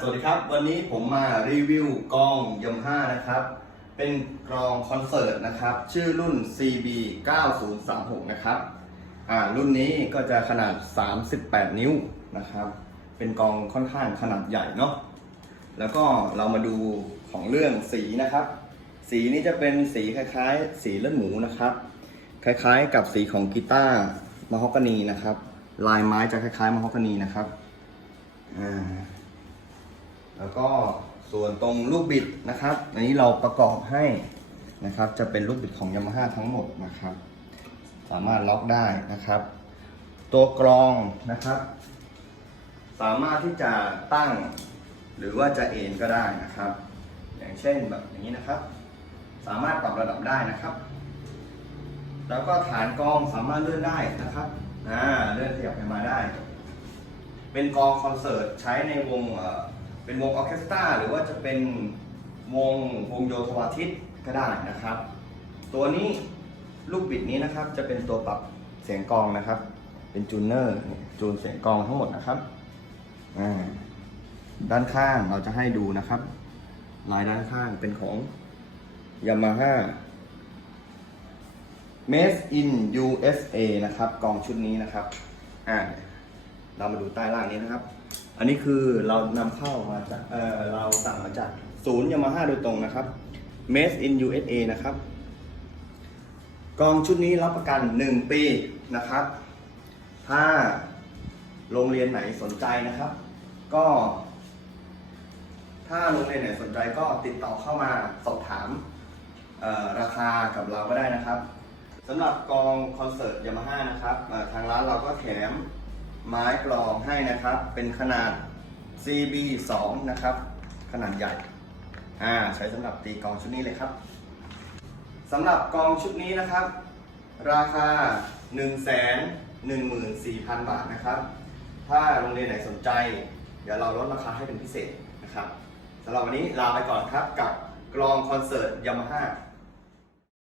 สวัสดีครับ วันนี้ผมมารีวิวกล้องยมห้านะครับ เป็นกลองคอนเสิร์ตนะครับ ชื่อรุ่น CB 9036นะครับอ่ารุ่นนี้ก็จะขนาด 38 นิ้วนะครับ เป็นกลองค่อนข้างขนาดใหญ่เนาะแล้วก็เรามาดูของเรื่องสีนะครับ สีนี้จะเป็นสีคล้ายๆ สีเลือดหมูนะครับ คล้ายๆ กับสีของกีตาร์มะฮอกกานีนะครับ ลายไม้จะคล้ายๆมะฮอกกานีนะครับอ่า แล้วก็ส่วนตรงลูกบิดนะครับ อันนี้เราประกอบให้นะครับ จะเป็นลูกบิดของยามาฮ่าทั้งหมดนะครับ สามารถล็อกได้นะครับ ตัวกรองนะครับ สามารถที่จะตั้ง หรือว่าจะเอ็นก็ได้นะครับ อย่างเช่นแบบอย่างนี้นะครับ สามารถปรับระดับได้นะครับ แล้วก็ฐานกองสามารถเลื่อนได้นะครับอ่าเลื่อนขยับไปมาได้ เป็นกลองคอนเสิร์ตใช้ในวงเอ่อ เป็นวงออเคสตราหรือว่าจะเป็นวงวงโยธวาทิตก็ได้นะครับ ตัวนี้ลูกบิดนี้นะครับ จะเป็นตัวปรับเสียงกองนะครับ เป็นจูนเนอร์จูนเสียงกองทั้งหมดนะครับด้านข้างเราจะให้ดูนะครับ ลายด้านข้างเป็นของ Yamaha Made in USA นะครับ กองชุดนี้นะครับ อ่า เรามาดูใต้ล่างนี้นะครับ อันนี้คือเรานำเข้ามาจากเออเราสั่งมาจากศูนย์ยามาฮ่าโดยตรงนะครับ Made in USA นะครับ กองชุดนี้รับประกัน 1 ปีนะครับ ถ้าโรงเรียนไหนสนใจนะครับ ก็ ถ้าโรงเรียนไหนสนใจก็ติดต่อเข้ามาสอบถามเอ่อราคากับเราก็ได้นะครับสำหรับกองคอนเสิร์ตยามาฮ่านะครับเอ่อทางร้านเราก็แถม ไม้กลองให้นะครับ เป็นขนาด CB 2นะครับ ขนาดใหญ่ อ่า ใช้สำหรับตีกองชุดนี้เลยครับสำหรับกองชุดนี้นะครับ ราคา 1 1 4 0 0 0 บาทนะครับ ถ้าโรงเรียนไหนสนใจ เดี๋ยวเราลดราคาให้เป็นพิเศษนะครับสำหรับวันนี้ลาไปก่อนครับกับกลองคอนเสิร์ตยามาฮ่า